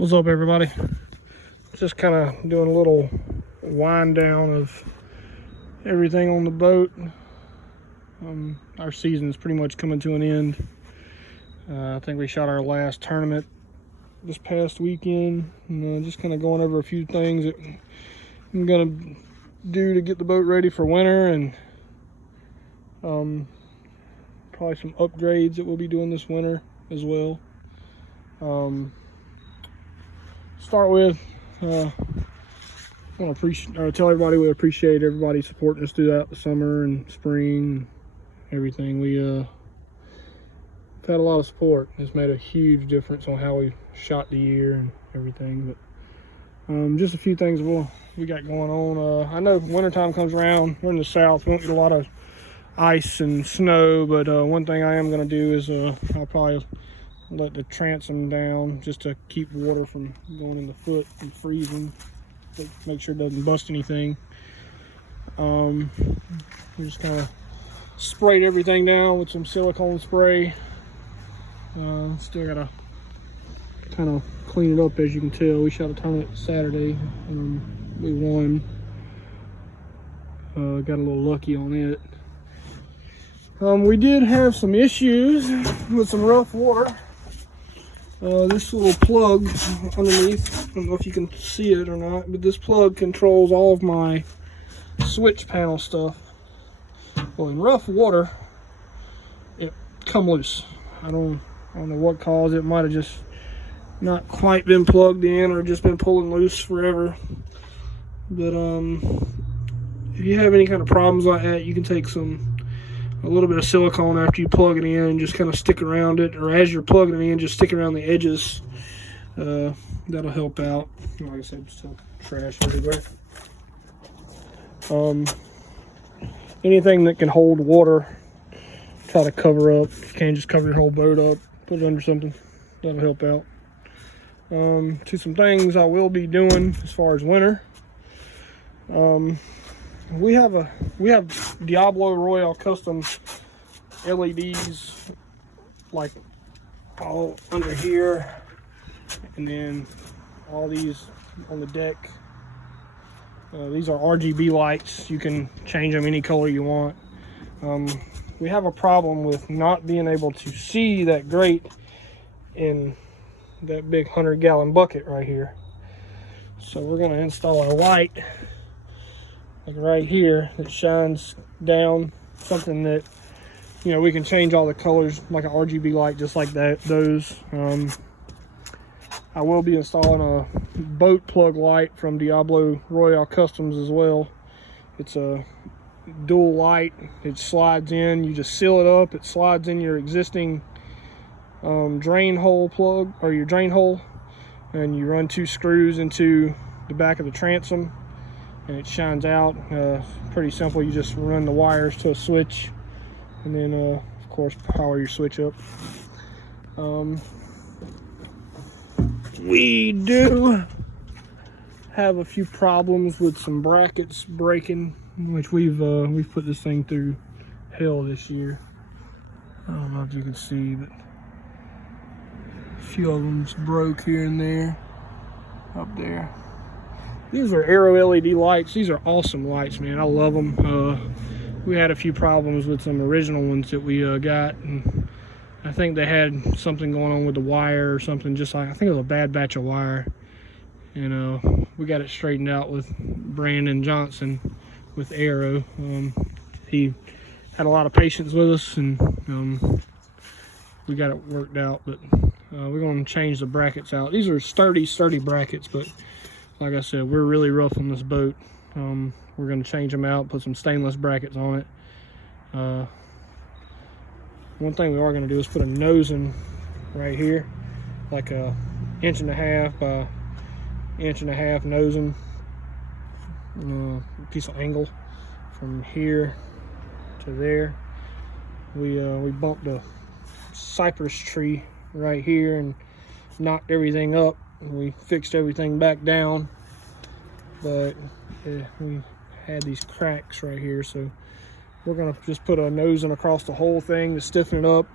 What's up, everybody? Just kind of doing a little wind down of everything on the boat. Our season's pretty much coming to an end. I think we shot our last tournament this past weekend. Just kind of going over a few things that I'm gonna do to get the boat ready for winter, and probably some upgrades that we'll be doing this winter as well. Start with I want to tell everybody we appreciate everybody supporting us throughout the summer and spring and everything. We've had a lot of support. It's made a huge difference on how we shot the year and everything. But just a few things we got going on. I know wintertime comes around. We're in the south. We don't get a lot of ice and snow, but one thing I am going to do is I'll probably let the transom down just to keep water from going in the foot and freezing. Make sure it doesn't bust anything. We just kind of sprayed everything down with some silicone spray. Still gotta kind of clean it up. As you can tell, we shot a tournament Saturday. We won. Got a little lucky on it. We did have some issues with some rough water. This little plug underneath, I don't know if you can see it or not, but this plug controls all of my switch panel stuff. Well, in rough water, it come loose. I don't know what caused it. It might have just not quite been plugged in or just been pulling loose forever. But if you have any kind of problems like that, you can take a little bit of silicone after you plug it in and just kind of stick around it, or as you're plugging it in, just stick around the edges. That'll help out. Like I said, still trash everywhere. Anything that can hold water, try to cover up. You can't just cover your whole boat up, put it under something. That'll help out. To some things I will be doing as far as winter. We have Diablo Royale custom LEDs like all under here, and then all these on the deck. These are RGB lights. You can change them any color you want. We have a problem with not being able to see that great in that big 100-gallon bucket right here. So we're going to install a light like right here that shines down, something that, you know, we can change all the colors like an RGB light, just like those. I will be installing a boat plug light from Diablo Royale Customs as well. It's a dual light. It slides in, you just seal it up, it slides in your existing drain hole plug, or your drain hole, and you run 2 screws into the back of the transom and it shines out. Pretty simple. You just run the wires to a switch and then of course power your switch up. We do have a few problems with some brackets breaking, which we've put this thing through hell this year. I don't know if you can see, but a few of them's broke here and there up there. These are Arrow LED lights. These are awesome lights, man. I love them. We had a few problems with some original ones that we got, and I think they had something going on with the wire or something. Just like, I think it was a bad batch of wire, and we got it straightened out with Brandon Johnson with Arrow. He had a lot of patience with us, and we got it worked out. But we're going to change the brackets out. These are sturdy brackets, but like I said, we're really rough on this boat. We're going to change them out, put some stainless brackets on it. One thing we are going to do is put a nosing right here, like a 1.5 by 1.5 nosing, piece of angle from here to there. We bumped a cypress tree right here and knocked everything up. We fixed everything back down, but we had these cracks right here, so we're gonna just put a nosing across the whole thing to stiffen it up.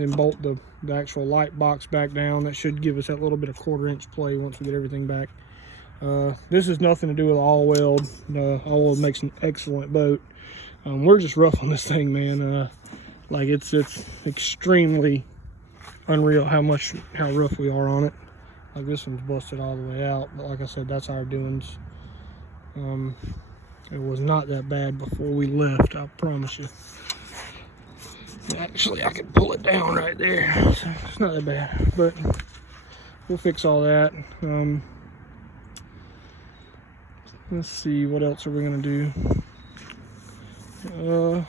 then bolt the actual light box back down. That should give us that little bit of 1/4-inch play once we get everything back. This has nothing to do with all weld. All weld makes an excellent boat. We're just rough on this thing, man. Like it's extremely unreal how rough we are on it. Like this one's busted all the way out, but like I said, that's our doings. It was not that bad before we left, I promise you. Actually, I can pull it down right there. So it's not that bad, but we'll fix all that. Let's see, what else are we gonna do? I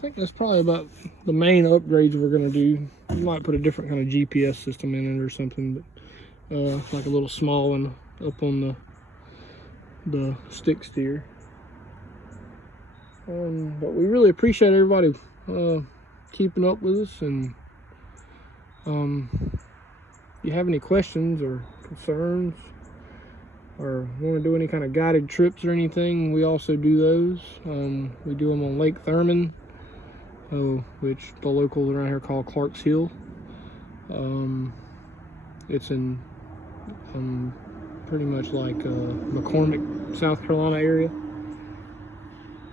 think that's probably about the main upgrades we're gonna do. We might put a different kind of GPS system in it or something, but like a little small one up on the stick steer. But we really appreciate everybody keeping up with us, and if you have any questions or concerns or want to do any kind of guided trips or anything, we also do those. We do them on Lake Thurman, which the locals around here call Clark's Hill. It's in pretty much like McCormick, South Carolina area.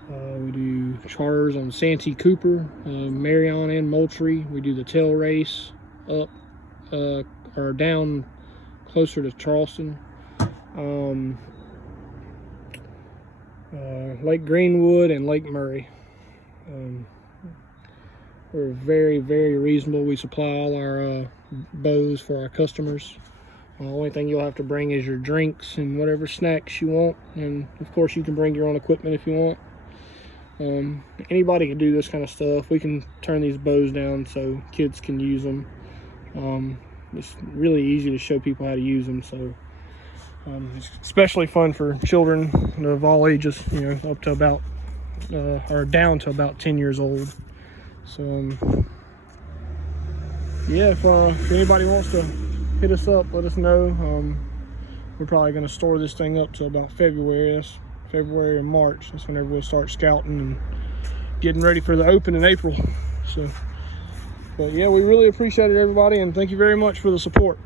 We do charters on Santee Cooper, Marion, and Moultrie. We do the tail race up or down closer to Charleston. Lake Greenwood and Lake Murray. We're very, very reasonable. We supply all our bows for our customers. The only thing you'll have to bring is your drinks and whatever snacks you want, and of course you can bring your own equipment if you want. Anybody can do this kind of stuff. We can turn these bows down so kids can use them. It's really easy to show people how to use them, so it's especially fun for children of all ages, you know, up to about or down to about 10 years old. So yeah, if anybody wants to hit us up, let us know. We're probably going to store this thing up to about February and March. That's whenever we'll start scouting and getting ready for the open in April. So, but yeah, we really appreciate it, everybody, and thank you very much for the support.